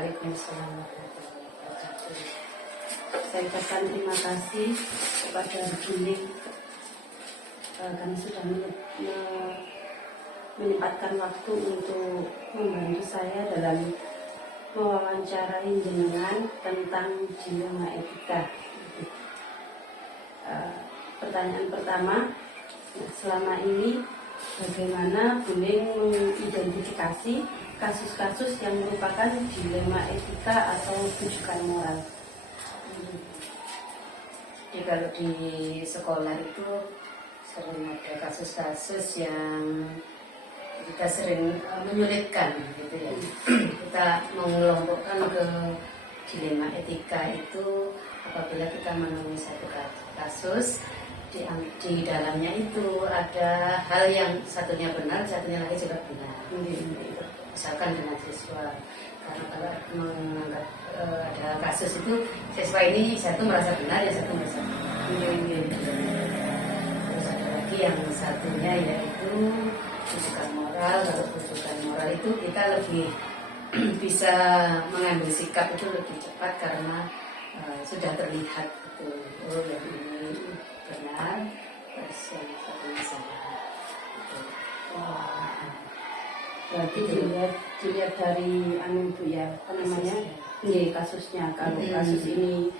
Waalaikumsalam warahmatullahi wabarakatuh. Saya ucapkan terima kasih kepada Buning karena sudah menyempatkan waktu untuk membantu saya dalam mewawancarai jenengan tentang dilema etika. Pertanyaan pertama, selama ini bagaimana Buning mengidentifikasi kasus-kasus yang merupakan dilema etika atau rujukan moral? Jadi kalau di sekolah itu sering ada kasus-kasus yang kita sering menyulitkan gitu ya. Kita mengelompokkan ke dilema etika itu apabila kita menemui satu kasus di dalamnya itu ada hal yang satunya benar, satunya lagi juga benar. Misalkan dengan siswa, karena kalau menganggap ada kasus itu siswa ini satu merasa benar, yang satu merasa benar. Terus ada lagi yang satunya yaitu rujukan moral. Kalau rujukan moral itu kita lebih bisa mengambil sikap itu lebih cepat karena sudah terlihat betul, oh yang ini benar, terus yang satunya salah. Berarti dilihat dari Bu ya, apa namanya? Kasusnya. Kalau kasus ini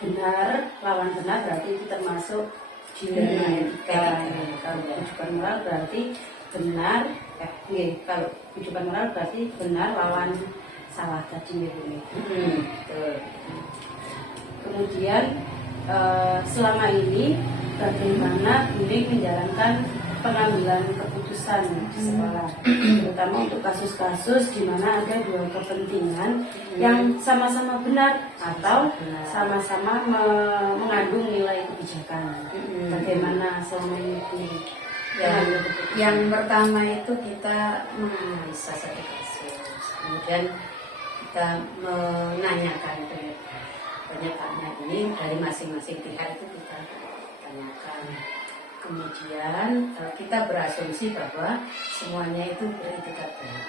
benar, lawan benar berarti itu termasuk dilema etika. Kalau rujukan moral berarti benar, kalau rujukan moral berarti benar lawan salah tadi Bu. Kemudian selama ini bagaimana Buning menjalankan pengambilan keputusan di sekolah, terutama untuk kasus-kasus di mana ada dua kepentingan yang sama-sama benar atau sama-sama mengandung nilai kebijakan. Bagaimana selama ini? Yang pertama itu kita menganalisa satu kasus, kemudian kita menanyakan pernyataan ini dari masing-masing pihak itu kita tanyakan. Kemudian kita berasumsi bahwa semuanya itu beretikat baik,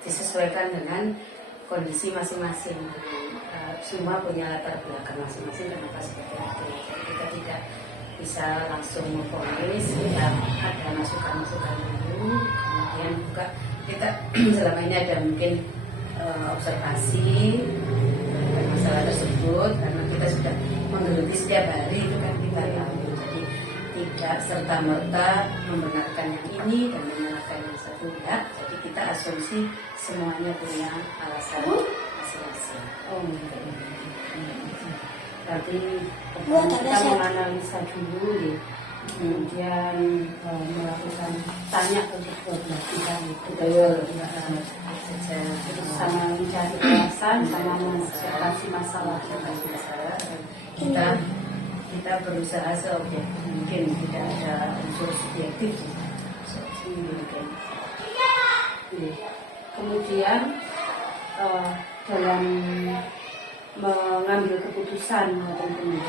disesuaikan dengan kondisi masing-masing. Semua punya latar belakang masing-masing kenapa seperti itu. Jadi kita tidak bisa langsung memfonis, kita ada masukan-masukan dulu. Kemudian juga kita selama ini ada mungkin observasi masalah tersebut karena kita sudah menggeluti setiap hari itu kan kita tahu. Jadi tidak serta-merta membenarkan yang ini dan menyalahkan yang satu pihak. Jadi kita asumsi semuanya punya alasan masing-masing. Berarti kita menganalisa dulu ya. Kemudian melakukan tanya ke kedua belah pihak sama mencari alasan sama mengobservasi masalah. Kita berusaha seobjektif mungkin, tidak ada unsur subjektif. Kemudian dalam mengambil keputusan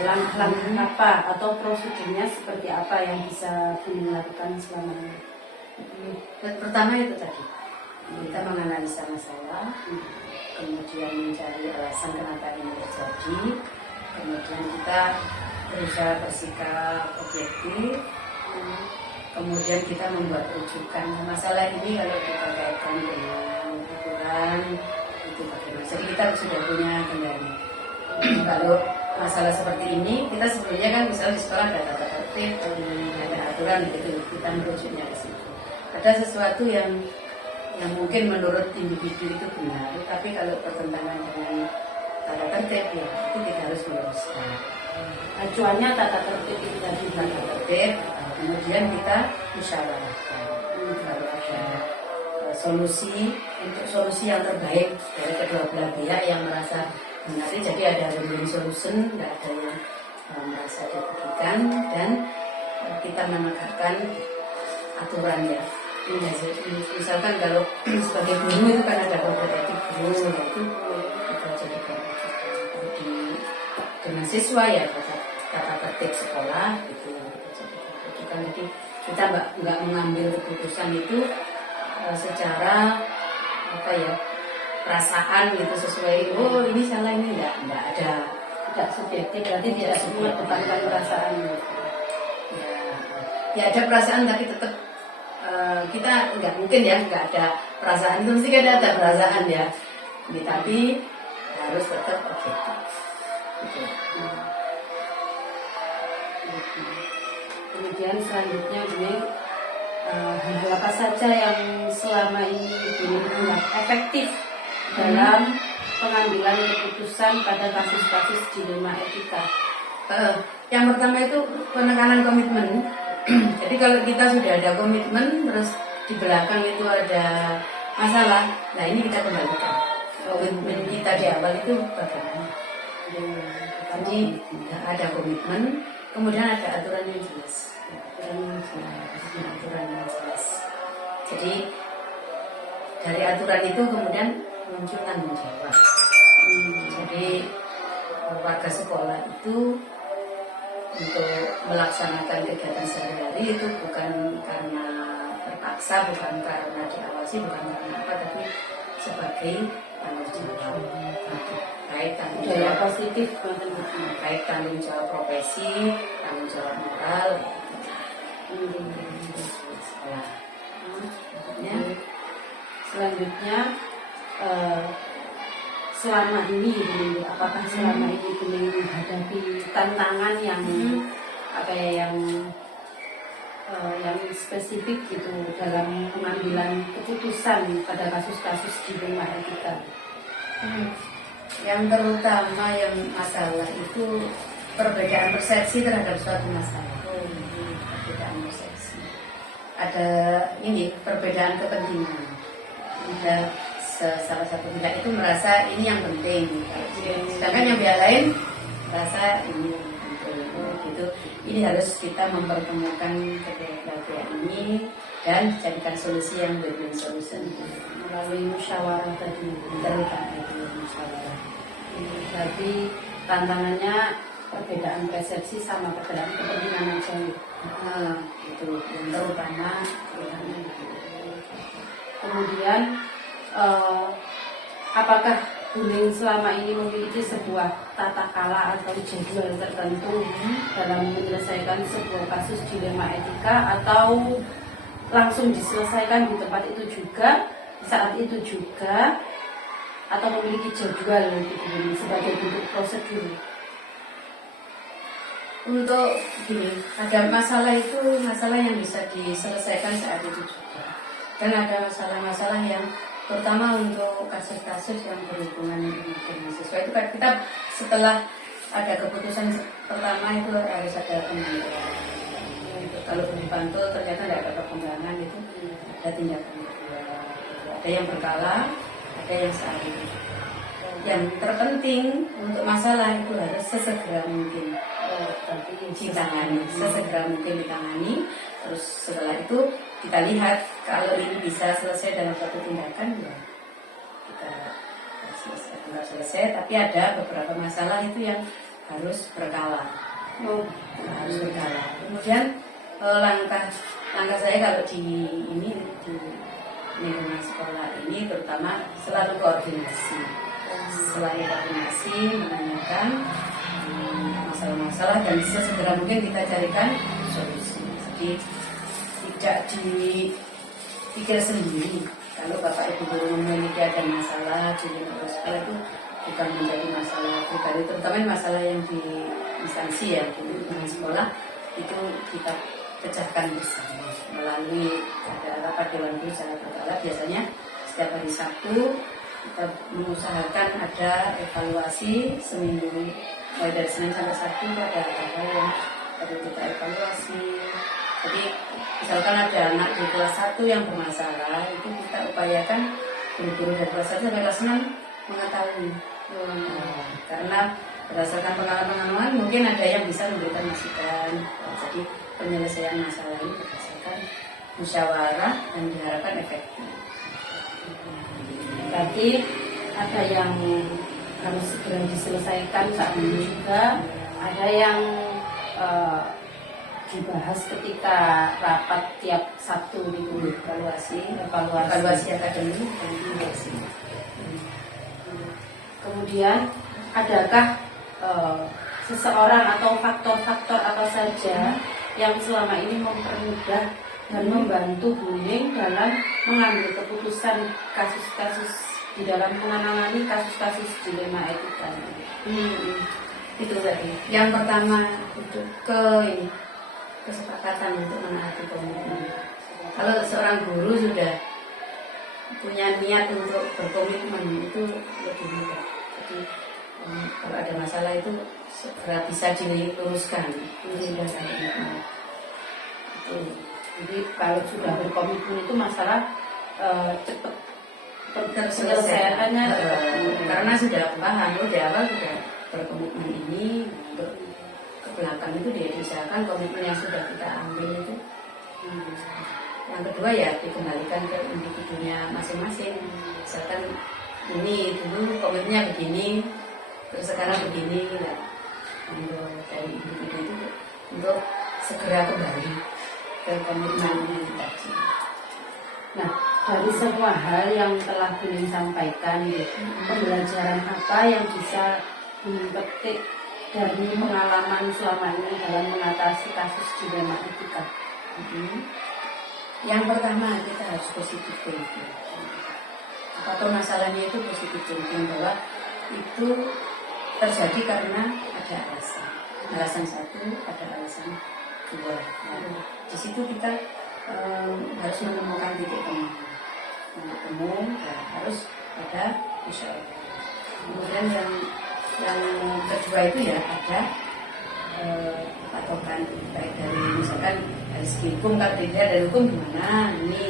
langkah-langkah apa atau prosedurnya seperti apa yang bisa dilakukan selama ini? Pertama itu tadi kita menganalisa masalah, kemudian mencari alasan kenapa ini terjadi, kemudian kita berusaha bersikap objektif, kemudian kita membuat rujukan masalah ini kalau kita kaitkan dengan aturan itu bagaimana. Jadi kita sudah punya kendali. Kalau masalah seperti ini kita sebelumnya kan misalnya di sekolah ada tata tertib, ada aturan gitu, kita merujuknya ke situ. Ada sesuatu yang mungkin menurut individu itu benar, tapi kalau bertentangan dengan tata tertib ya itu kita harus meluruskan. Acuannya tata tertib itu tadi, tata tertib, kemudian kita musyawarahkan kalau ada solusi yang terbaik dari kedua belah pihak yang merasa benar. Jadi ada win-win solution, tidak ada yang merasa dirugikan, dan kita menegakkan aturan ya. Misalkan kalau sebagai guru itu kan ada kode etik guru, itu kita jadikan dengan siswa ya tata tertib sekolah gitu. Jadi kita nggak mengambil keputusan itu secara perasaan gitu sesuai oh ini salah ini enggak ada. Tidak subjektif, berarti tidak semua mengedepankan perasaan. Ya ada perasaan tapi tetap kita nggak mungkin ya nggak ada perasaan, itu mesti kan ada perasaan ya. Tapi harus tetap objektif. Gitu. Kemudian selanjutnya gue hal apa saja yang selama ini dinilai efektif dalam pengambilan keputusan pada kasus-kasus dilema etika. Yang pertama itu penekanan komitmen. Jadi kalau kita sudah ada komitmen terus di belakang itu ada masalah, nah ini kita kembalikan. Komitmen kita di awal itu bagaimana? Jadi ada komitmen, kemudian ada aturan yang jelas. Aturan yang jelas. Jadi dari aturan itu kemudian muncul tanggung jawab. Jadi warga sekolah itu untuk melaksanakan kegiatan sehari-hari itu bukan karena terpaksa, bukan karena diawasi, bukan karena apa, tapi sebagai tanggung jawab. Baik tanggung jawab positif, baik tanggung jawab profesi, tanggung jawab moral. Sekolah. Selanjutnya selama ini apakah selama ini Bening menghadapi tantangan yang apa ya yang spesifik gitu dalam pengambilan keputusan pada kasus-kasus dilema etika? Yang terutama yang masalah itu perbedaan persepsi terhadap suatu masalah. Perbedaan persepsi. Ada ini perbedaan kepentingan. Ada salah satu pihak itu merasa ini yang penting, sedangkan yang pihak lain merasa ini yang penting. Gitu. Ini harus kita mempertemukan kedua pihak ini dan jadikan solusi yang win-win solution melalui musyawarah tadi. Terutama itu musyawarah. Jadi tantangannya perbedaan persepsi sama perbedaan kepentingan aja. Itu yang terutama. Kemudian apakah Bening selama ini memiliki sebuah tata kala atau jadwal tertentu dalam menyelesaikan sebuah kasus dilema etika, atau langsung diselesaikan di tempat itu juga, saat itu juga, atau memiliki jadwal gitu, sebagai bentuk prosedur? Untuk gini, ada masalah itu masalah yang bisa diselesaikan saat itu juga, dan ada masalah-masalah yang terutama untuk kasus-kasus yang berhubungan dengan siswa itu kan kita setelah ada keputusan pertama itu harus ada pemantauan. Kalau belum bantu ternyata tidak ada perkembangan, itu ada tindakan kedua. Ada yang berkala, ada yang sekali. Yang terpenting untuk masalah itu harus sesegera mungkin ditangani, sesegera mungkin ditangani. Terus setelah itu kita lihat kalau ini bisa selesai dalam satu tindakan, ya kita selesai. Tapi ada beberapa masalah itu yang harus berkala, harus berkala. Kemudian langkah saya kalau di lingkungan sekolah ini terutama selalu koordinasi, menanyakan masalah-masalah dan sesegera mungkin kita carikan solusi. Jadi tidak dipikir sendiri. Kalau Bapak Ibu guru memiliki ada masalah di lingkungan sekolah itu bukan menjadi masalah pribadi, terutama masalah yang di instansi ya di lingkungan sekolah itu kita pecahkan bersama melalui ada rapat dewan guru secara berkala. Biasanya setiap hari Sabtu kita mengusahakan ada evaluasi seminggu, mulai dari Senin sampai Sabtu ada hal yang perlu kita evaluasi. Jadi misalkan ada anak di kelas 1 yang bermasalah, itu kita upayakan guru-guru dari kelas 1 sampai kelas 6 mengetahui. Karena berdasarkan pengalaman mungkin ada yang bisa memberikan masukan. Jadi penyelesaian masalah ini berdasarkan musyawarah dan diharapkan efektif. Berarti ada yang harus segera diselesaikan saat ini juga, ada yang dibahas ketika rapat tiap Sabtu gitu, evaluasi Evaluasi akademik dan evaluasi. kemudian adakah seseorang atau faktor-faktor apa saja yang selama ini mempermudah dan membantu Buning dalam mengambil keputusan kasus-kasus di dalam menangani kasus-kasus dilema etika? Itu tadi. Yang pertama itu kesepakatan untuk menaati komitmen. Kalau seorang guru sudah punya niat untuk berkomitmen itu lebih mudah. Jadi kalau ada masalah itu segera bisa diluruskan. Ini sudah ada komitmen. Jadi kalau sudah berkomitmen itu masalah cepat penyelesaiannya karena sudah paham di awal sudah berkomitmen ini untuk ke belakang itu dia diusahakan komitmen yang sudah kita ambil itu. Yang kedua ya dikembalikan ke individunya masing-masing. Misalkan ini dulu komitmennya begini, terus sekarang begini, ya. Untuk dari individu itu untuk segera kembali ke komitmennya tadi. Nah, dari semua hal yang telah Buning sampaikan, pembelajaran apa yang bisa Buning petik dari pengalaman selama ini dalam mengatasi kasus dilema etika? Yang pertama kita harus positif thinking. Apapun masalahnya itu positif thinking, bahwa itu terjadi karena ada alasan. Alasan satu, ada alasan dua. Nah, di situ kita harus menemukan titik temu, harus ada musyawarah. Kemudian yang kedua itu ya ada patokan baik dari misalkan dari segi hukum, kalau dilihat dari hukum gimana ini,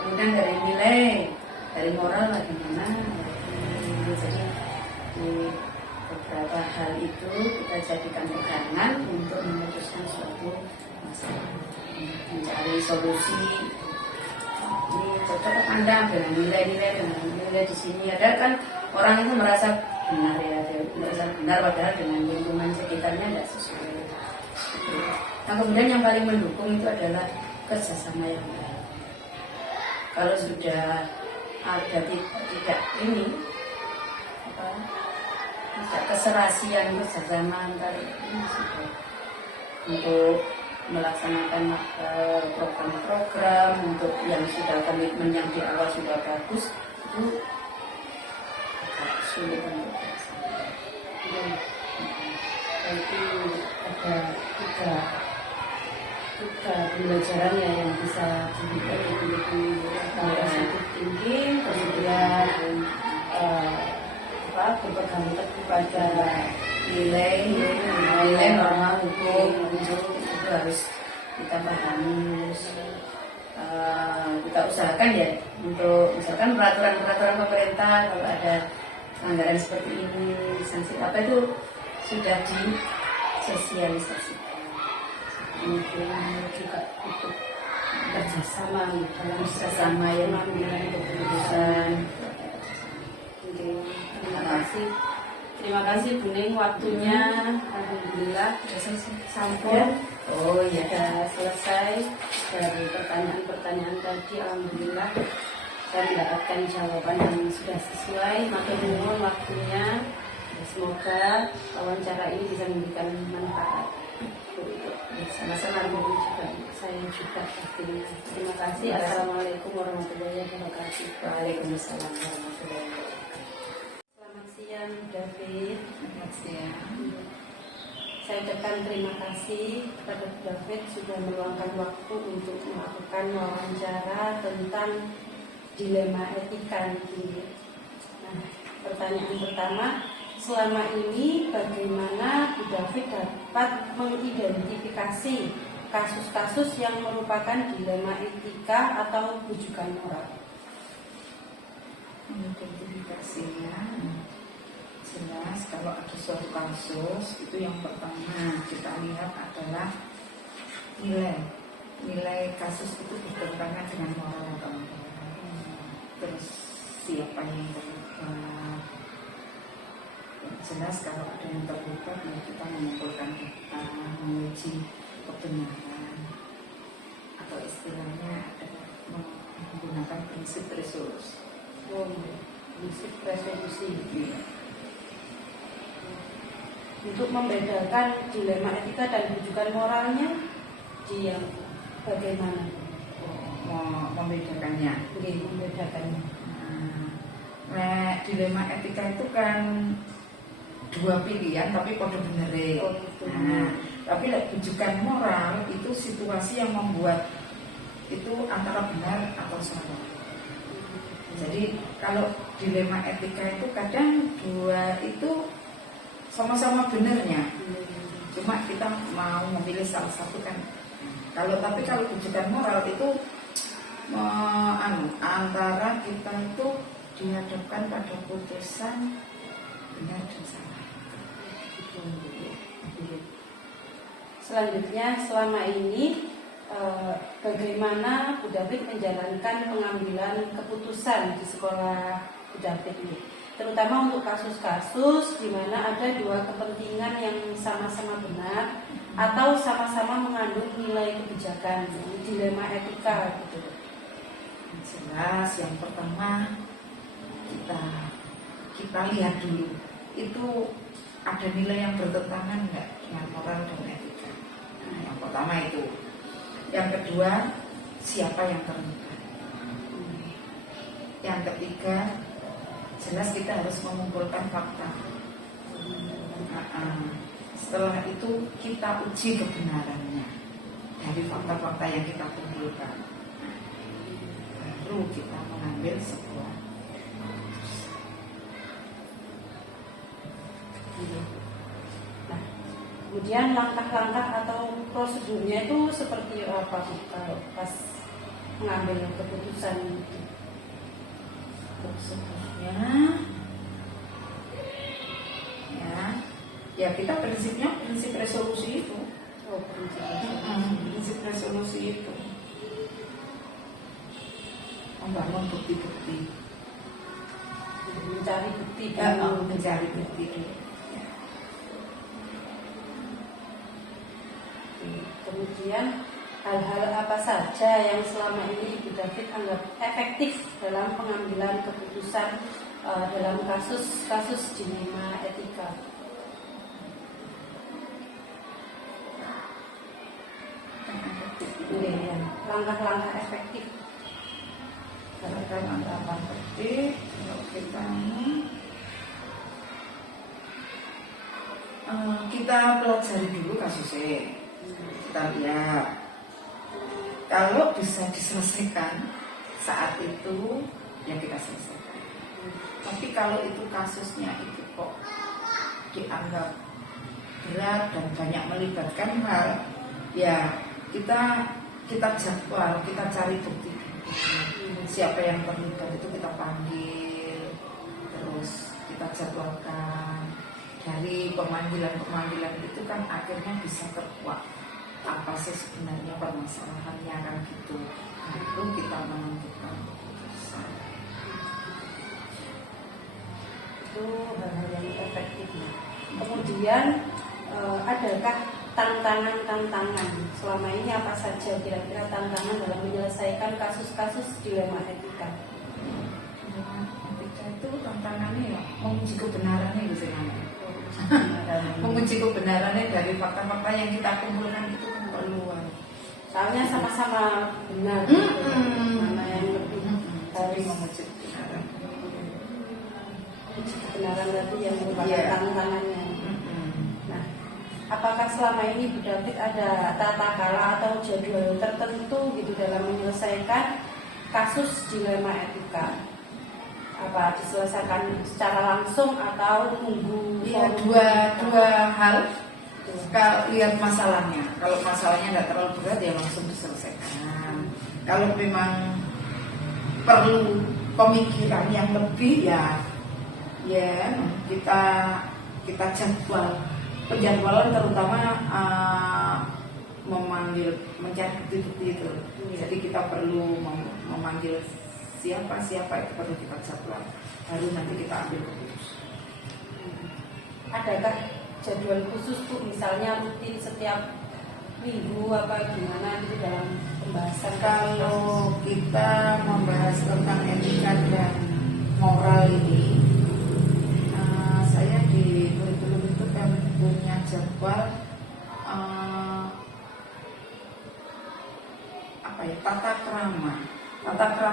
kemudian dari nilai, dari moral bagaimana. Jadi di beberapa hal itu kita jadikan pegangan untuk memutuskan suatu masalah, mencari solusi. Ini cocok Anda dengan nilai-nilai, dengan nilai di sini. Ada kan orang itu merasa benar ya, merasa benar padahal dengan lingkungan sekitarnya tidak sesuai. Nah kemudian yang paling mendukung itu adalah kerjasama yang baik. Kalau sudah ada tidak ini tidak keserasian kerjasama antar ini sudah untuk melaksanakan program-program untuk yang sudah komitmen yang di awal sudah bagus itu agak sulit untuk Itu ada tiga pembelajaran ya yang bisa diberikan positif thinking, kemudian berpegang teguh pada nilai norma hukum itu harus kita pahami, harus kita usahakan ya untuk misalkan peraturan pemerintah kalau ada pelanggaran seperti ini, sanksi apa itu sudah disosialisasikan. Kemudian juga untuk kerjasama dalam kerjasama yang mengambil keputusan. Terima kasih Buning, waktunya alhamdulillah sampai. Oh iya, sudah selesai dari pertanyaan-pertanyaan tadi. Alhamdulillah saya mendapatkan jawaban yang sudah sesuai. Makin nuwun waktunya. Semoga wawancara ini bisa memberikan manfaat. Sama-sama juga saya juga pastinya. Terima kasih. Assalamualaikum warahmatullahi wabarakatuh. Waalaikumsalam warahmatullahi wabarakatuh. Selamat siang David. Selamat siang. Saya ucapkan terima kasih kepada David sudah meluangkan waktu untuk melakukan wawancara tentang dilema etika ini. Nah, pertanyaan pertama, selama ini bagaimana Bu David dapat mengidentifikasi kasus-kasus yang merupakan dilema etika atau rujukan moral? Mengidentifikasinya jelas kalau ada suatu kasus itu yang pertama kita lihat adalah nilai kasus itu bertentangan dengan moral atau enggak. Terus siapa yang terlibat. Jelas kalau ada yang terlibat ya kita mengumpulkan data, menguji kebenaran atau istilahnya adalah menggunakan prinsip resolusi. Oh, prinsip resolusi. Iya. Untuk membedakan dilema etika dan rujukan moralnya di yang bagaimana? Mau membedakannya. Oke, membedakannya. Nah, dilema etika itu kan dua pilihan tapi pada bener. Oh, gitu. Nah, tapi rujukan moral itu situasi yang membuat itu antara benar atau salah. Jadi kalau dilema etika itu kadang dua itu sama-sama benarnya, cuma kita mau memilih salah satu kan. Tapi kalau rujukan moral itu antara kita itu dihadapkan pada putusan benar dan salah. Selanjutnya, selama ini bagaimana Bu David menjalankan pengambilan keputusan di sekolah Bu David ini, terutama untuk kasus-kasus di mana ada dua kepentingan yang sama-sama benar atau sama-sama mengandung nilai kebijakan, dilema etika gitu. Jelas, yang pertama kita lihat dulu itu ada nilai yang bertentangan enggak dengan moral dan etika. Nah, yang pertama itu. Yang kedua, siapa yang terlibat. Yang ketiga, jelas kita harus mengumpulkan fakta. Setelah itu kita uji kebenarannya dari fakta-fakta yang kita kumpulkan. Baru kita mengambil sebuah. Nah, kemudian langkah-langkah atau prosedurnya itu seperti apa Bu, kalau pas mengambil keputusan itu? Prosedurnya ya kita prinsip resolusi itu. Oh, prinsip. Prinsip resolusi itu membangun bukti-bukti, Mencari bukti mencari bukti dulu. Kemudian hal-hal apa saja yang selama ini Ibu David anggap efektif dalam pengambilan keputusan dalam kasus-kasus dilema etika? Ya, langkah-langkah efektif. Langkah-langkah efektif kalau kita pelajari dulu kasusnya. Kita lihat kalau bisa diselesaikan saat itu ya kita selesaikan. Tapi kalau itu kasusnya itu kok dianggap berat dan banyak melibatkan hal, ya kita jadwal, kita cari bukti. Siapa yang terlibat itu kita panggil, terus kita jadwalkan. Dari pemanggilan itu kan akhirnya bisa terkuak apa sih sebenarnya permasalahannya kan gitu. Baru kita menentukan keputusan. Itu hal-hal yang efektif. Kemudian adakah tantangan selama ini, apa saja kira-kira tantangan dalam menyelesaikan kasus-kasus dilema etika? Etika itu tantangannya ya menguji kebenarannya gitu namanya. Menguji kebenarannya dari fakta-fakta yang kita kumpulkan itu kan keluar. Soalnya sama-sama benar. Mana yang lebih Harus menguji kebenaran. Kebenaran berarti yang merupakan tantangannya. Nah, apakah selama ini Bu David ada tata cara atau jadwal tertentu gitu dalam menyelesaikan kasus dilema etika? Apa diselesaikan secara langsung atau menunggu? Iya, dua hal. Kalau lihat masalahnya, kalau masalahnya nggak terlalu berat ya langsung diselesaikan. Kalau memang perlu pemikiran yang lebih ya kita jadwal. Penjadwalan terutama mencari bukti-bukti itu. Jadi kita perlu memanggil siapa itu perlu kita jadwal, baru nanti kita ambil keputusan. Adakah jadwal khusus tuh, misalnya rutin setiap minggu apa gimana gitu dalam pembahasan? Kalau kita membahas tentang etika dan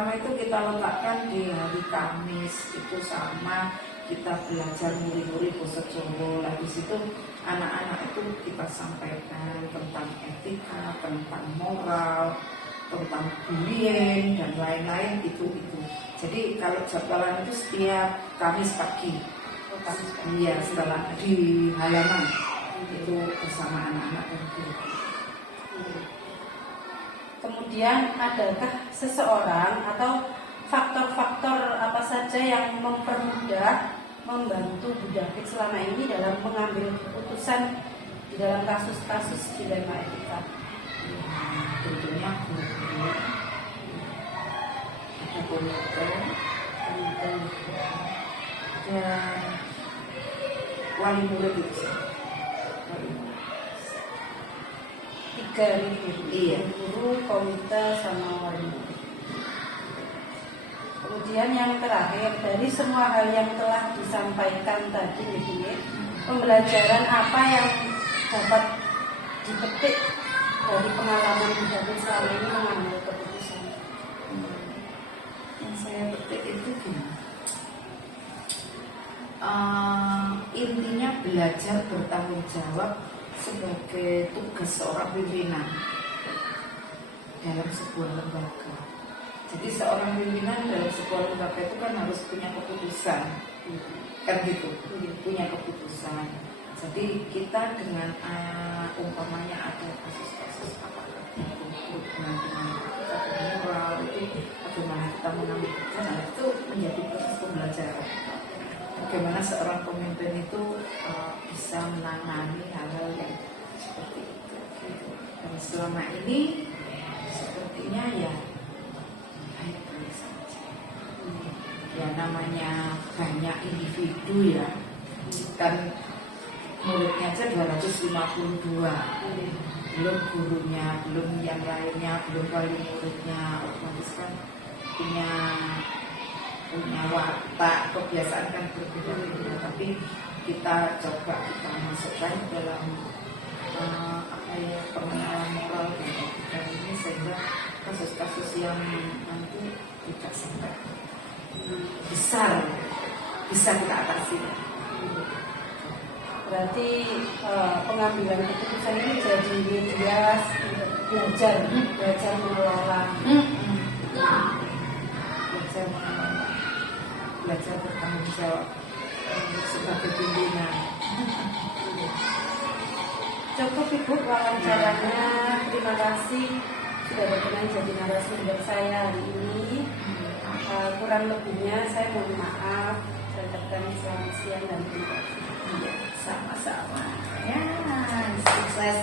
pertama itu kita letakkan di hari Kamis, itu sama kita belajar muri-muri basa Jawa. Habis itu anak-anak itu kita sampaikan tentang etika, tentang moral, tentang bullying dan lain-lain itu. Jadi kalau jadwalan itu setiap Kamis pagi. Iya, setelah di halaman itu bersama anak-anak dan guru. Kemudian adakah seseorang atau faktor-faktor apa saja yang mempermudah, membantu Bu David selama ini dalam mengambil keputusan di dalam kasus-kasus dilema etika? Tentunya guru, ada komite, dan wali murid itu. Tiga ini, Iya. guru, komite, sama wali murid. Kemudian yang terakhir, dari semua hal yang telah disampaikan tadi, ini pembelajaran apa yang dapat dipetik dari pengalaman Bu David selama ini mengambil keputusan? Yang saya petik itu gini, intinya belajar bertanggung jawab sebagai tugas seorang pimpinan dalam sebuah lembaga. Jadi seorang pimpinan dalam sebuah lembaga itu kan harus punya keputusan, kan gitu, punya keputusan. Jadi kita dengan umpamanya ada kasus-kasus apakah berhubungan dengan moral itu, bagaimana kita mengambil keputusan, itu menjadi proses pembelajaran. Bagaimana seorang pemimpin itu bisa menangani hal-hal yang seperti itu. Dan selama ini sepertinya ya baik-baik saja. Ya namanya banyak individu ya, kan muridnya aja 252, belum gurunya, belum yang lainnya, belum wali muridnya, otomatis kan punya watak, kebiasaan kan berbeda-beda. Tapi kita coba kita masukkan dalam pengenalan moral dan etika ini sehingga kasus-kasus yang nanti tidak sampai besar bisa kita atasi. Berarti pengambilan keputusan ini jadi media belajar mengelola, belajar bertanggung jawab sebagai pimpinan. Cukup Ibu wawancaranya. Terima kasih sudah berkenan jadi narasumber saya hari ini. Kurang lebihnya saya mohon maaf. Saya ucapkan selamat siang dan terima kasih. Sama-sama. Ya, sukses.